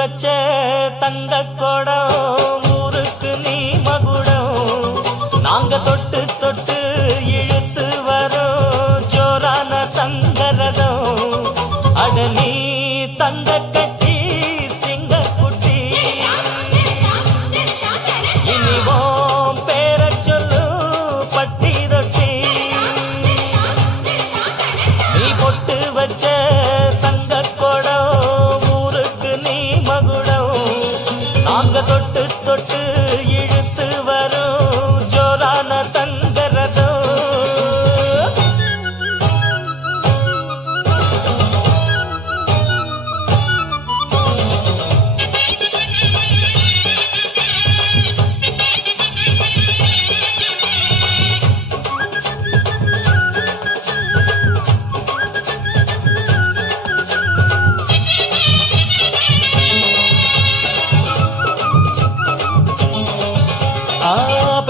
வச்ச தங்க கொடம் ஊருக்கு நீ மகுடம் நாங்க தொட்டு தொட்டு இழுத்து வரோம் ஜோரான தங்கரதம் அட நீ தங்க கட்டி சிங்க குட்டி இனிவோம் பேர சொல்லு பட்டி ரொட்டி நீ பொட்டு வச்ச தங்க கொடம் ஊருக்கு நீ மகுடம் நாங்க தொட்டு தொட்டு இழுத்து வரோம் ஜோரான தங்கரதம்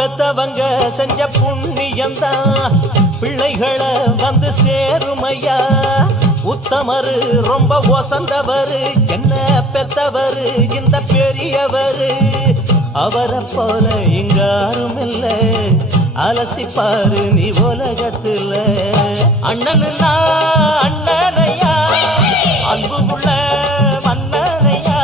பெத்தவங்க செஞ்ச புண்ணியந்தான் பிள்ளைகளை வந்து சேருமையா உத்தமரு ரொம்ப ஒசந்தவரு என்ன பெத்தவரு இந்த பெரியவரு அவரை போல இங்காரும் இல்ல அலசிப்பாரு நீ உலகத்துல அண்ணனுன்னா அண்ணனையா அன்புள்ள மன்னனையா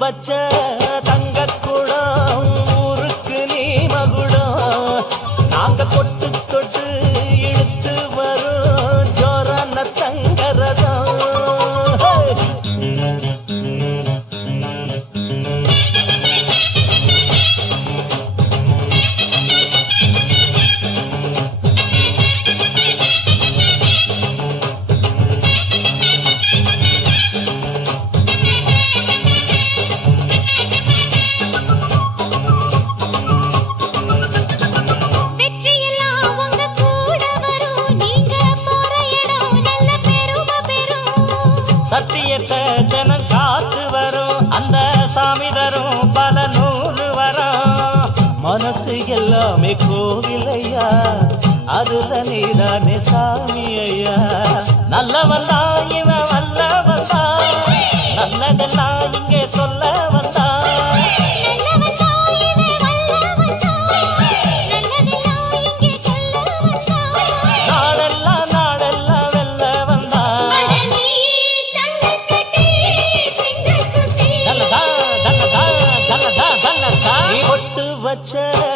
வச்ச தங்க குடம் ஊருக்கு நீ மகுடம் நாங்க தொட்டு தொட்டு இழுத்து வரும் ஜோரான தங்கரதம் சத்தியத்தை ஜனம் காத்து வரும் அந்த சாமி தரும் பல நூறு வரும் மனசு எல்லாமே கோவிலையா அதுல நீதானே சாமி ஐயா நல்லவன் தான் இவன் வல்லவன் தான் நல்லதெல்லாம் இங்கே சொல்ல வந்தான் வச்ச